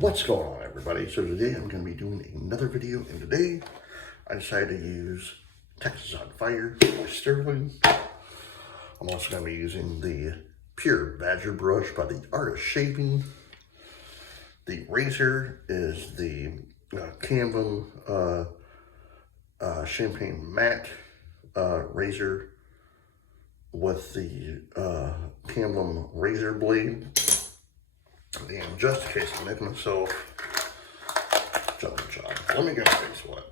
What's going on, everybody? So today I'm going to be doing another video, and today I decided to use Texas on Fire by Stirling. I'm also going to be using the Pure Badger brush by the Art of Shaving. The razor is the Canva Champagne Matte razor with the Canva razor blade. And just in case I make myself jumping shot, let me get my face wet.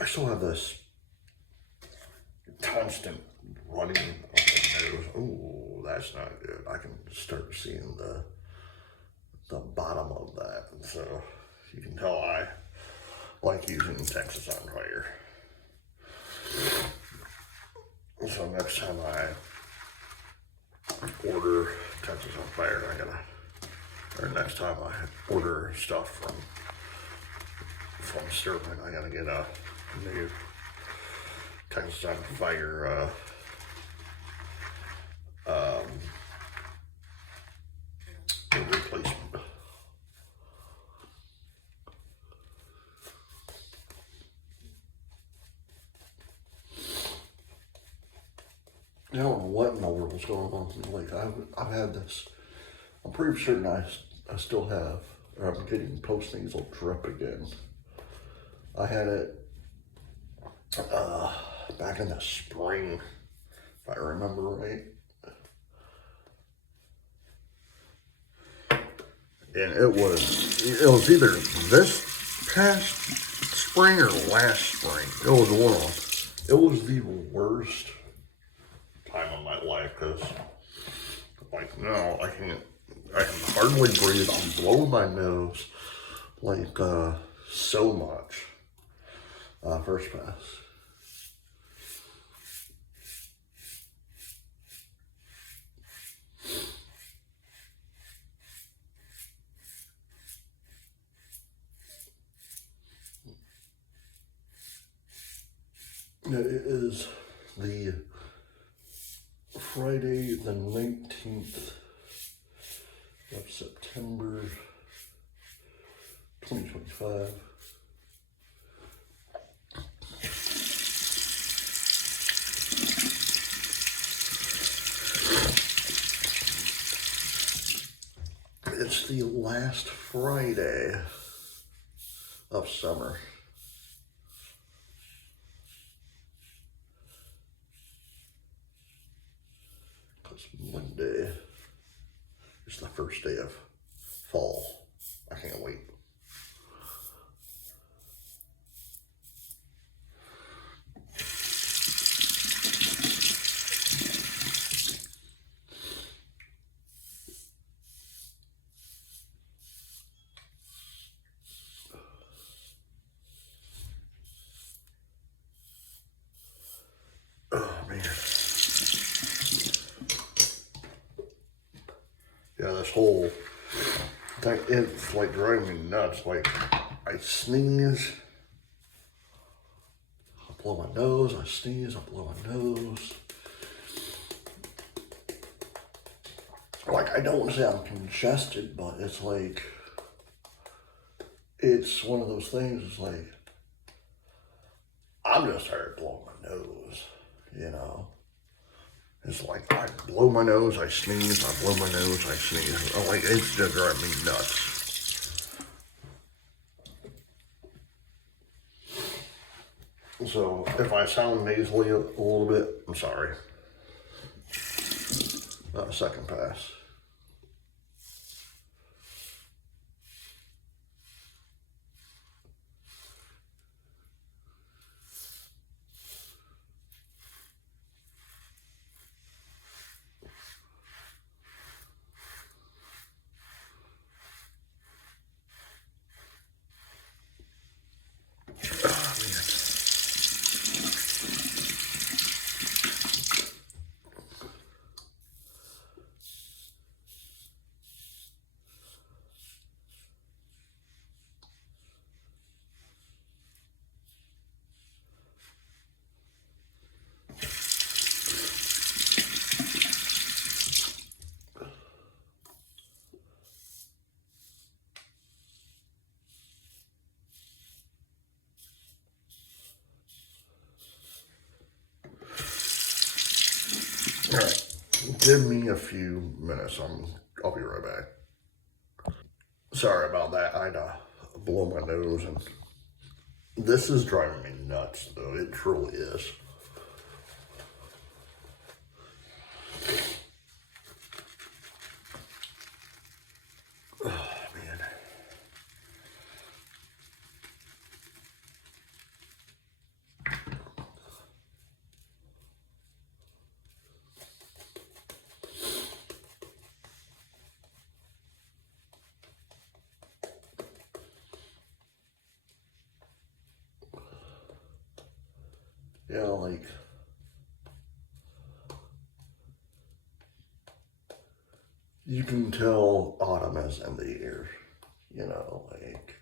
I still have this constant running of the nose. Oh, that's not good. I can start seeing the bottom of that. So you can tell I like using Texas on Fire. So next time I order Texas on Fire, or next time I order stuff from Stirling, I gotta get a new Texas on Fire replacement. I don't know what in the world is going on. Like I've had this. I'm pretty certain I still have. Or I'm getting post-nasal drip again. I had it back in the spring, if I remember right. And it was either this past spring or last spring. It was one of them. It was the worst time of my life because, like, no, I can hardly breathe. I'm blowing my nose like so much. First pass. It is the Friday the 19th of September 2025. It's the last Friday of summer. Because Monday is the first day of fall. I can't wait. Oh man. Yeah, this whole thing, it's like driving me nuts. Like, I sneeze, I blow my nose, I sneeze, I blow my nose. Like, I don't want to say I'm congested, but it's like, it's one of those things, it's like, I'm just tired of blowing my nose, you know? It's like, I blow my nose, I sneeze, I blow my nose, I sneeze. Like, it's just driving me nuts. So, if I sound nasally a little bit, I'm sorry. Second pass. All right, give me a few minutes. I'll be right back. Sorry about that. I'd blow my nose, and this is driving me nuts, though. It truly is. Oh man. Yeah, like you can tell autumn is in the air. You know, like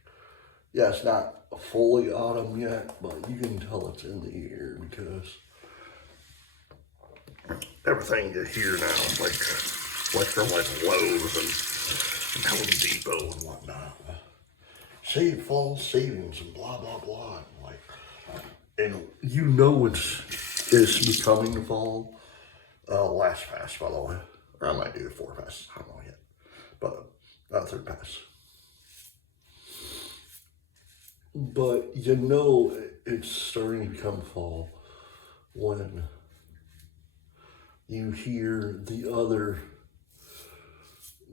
yeah, it's not fully autumn yet, but you can tell it's in the air because everything you hear now is like from like Lowe's and Home Depot and whatnot. Save fall savings and blah blah blah. And like, and you know it's becoming fall. Last pass, by the way, or I might do the 4 pass. I don't know yet, but third pass. But you know it's starting to become fall when you hear the other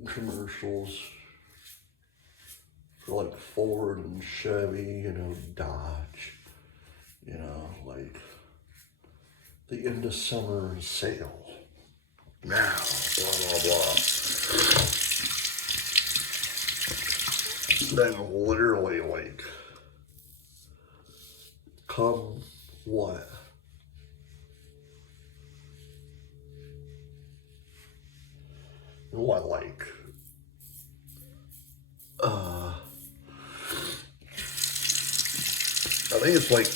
commercials for like Ford and Chevy, you know, Dodge, you know, like the end of summer sale. Now, blah, blah, blah. Then literally like, come what? What, like, I think it's like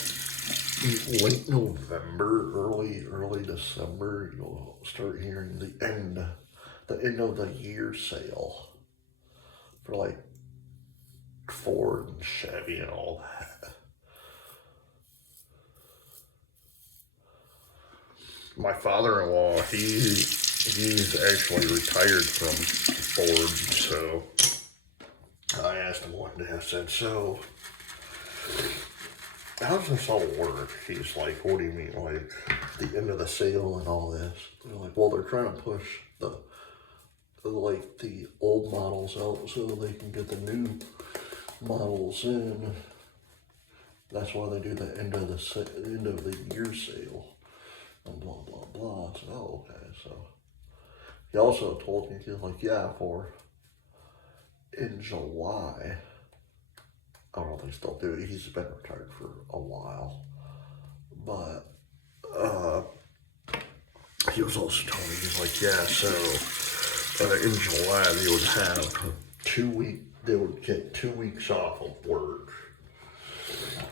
late November, early December, you'll start hearing the end of the year sale for like Ford and Chevy and all that. My father-in-law, he's actually retired from Ford, so I asked him one day, I said, so how does this all work? He's like, what do you mean, like the end of the sale and all this? They're like, well, they're trying to push the old models out so they can get the new models in. That's why they do the end of the year sale and blah blah blah. So okay, so he also told me, he was like, yeah, for in July. I don't know if they still do it. He's been retired for a while. But he was also telling me, he's like, yeah, so in July they would have they would get 2 weeks off of work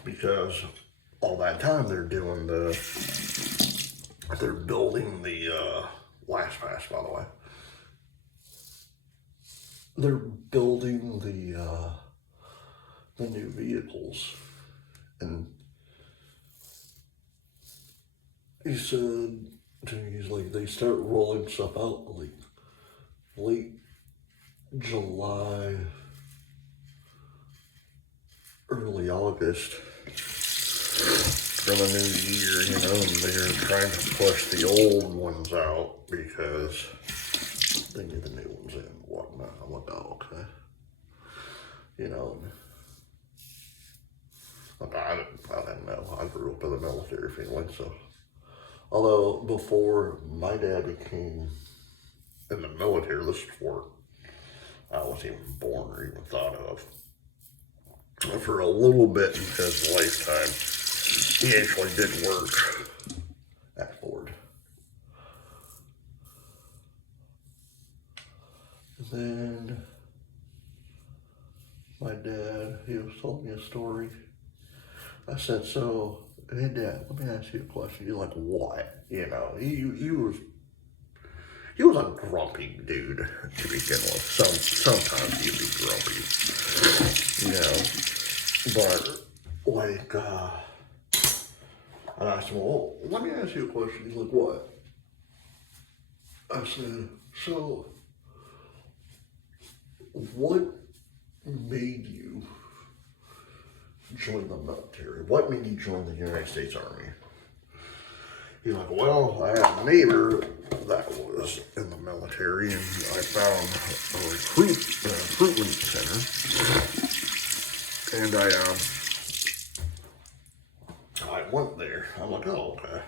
because all that time they're building the last pass, by the way. They're building the new vehicles, and he said to me, he's like, they start rolling stuff out like late July, early August for the new year, you know, and they're trying to push the old ones out because they need the new ones in and whatnot. I'm like, oh, okay. You know, I didn't know. I grew up in the military family, so. Although before my dad became in the military, this is before I was even born or even thought of. For a little bit in his lifetime, he actually did work at Ford. And then my dad, he was telling me a story. I said, so, hey Dad, let me ask you a question. He's like, what? You know, he was a grumpy dude to begin with. Sometimes he'd be grumpy, you know. But like, I asked him, well, let me ask you a question. He's like, what? I said, so what made you join the military? What made you join the United States Army? He's like, well, I had a neighbor that was in the military, and I found a recruitment center, and I went there. I'm like, oh, okay.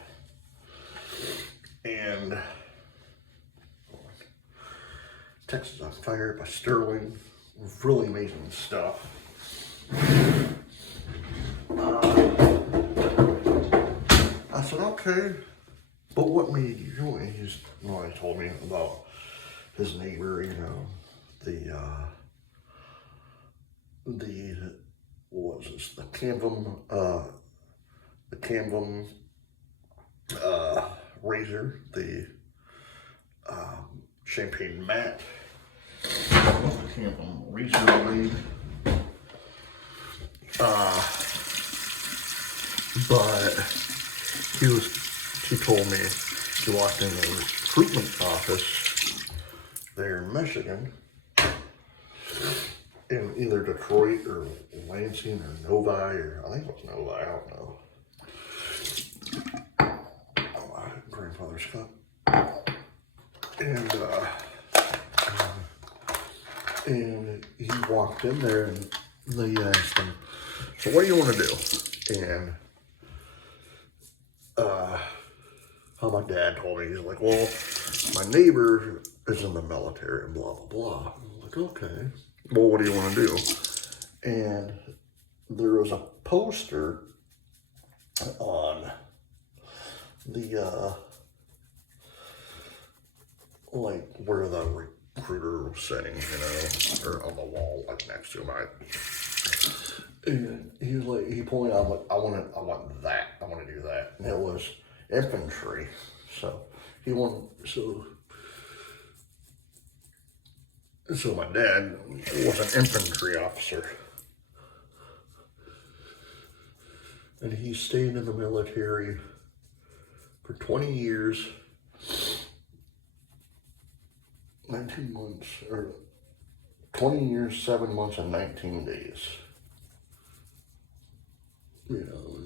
And Texas on Fire by Stirling, really amazing stuff. I said, okay, but what made you join? He told me about his neighbor, you know, what was this, the Camden razor, the champagne mat, the Camden razor blade, but he told me he walked in the recruitment office there in Michigan, in either Detroit or Lansing or Novi, or I think it was Novi, I don't know. Oh, my grandfather's cup. And he walked in there and they asked him, so what do you want to do? And how my dad told me, he's like, well, my neighbor is in the military and blah, blah, blah. I'm like, okay, well, what do you want to do? And there was a poster on the, like where the recruiter was sitting, you know, or on the wall, like next to him. And he was like, he pointed out, like, I want that, I want to do that. And it was infantry. So he wanted, so my dad was an infantry officer. And he stayed in the military for 20 years, 19 months, or 20 years, 7 months, and 19 days. You know,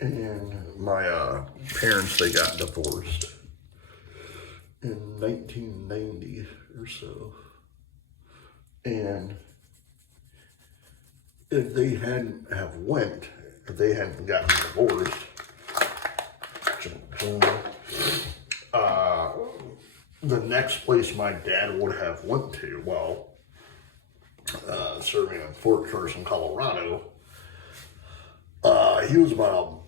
and my parents, they got divorced in 1990 or so. And if they hadn't gotten divorced, the next place my dad would have went to, well, serving in Fort Carson, Colorado, he was about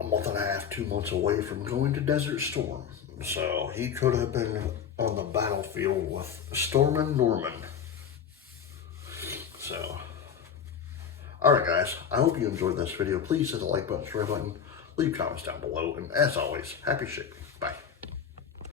a month and a half, 2 months away from going to Desert Storm. So he could have been on the battlefield with Stormin' Norman. So, alright guys, I hope you enjoyed this video. Please hit the like button, subscribe button, leave comments down below, and as always, happy shipping.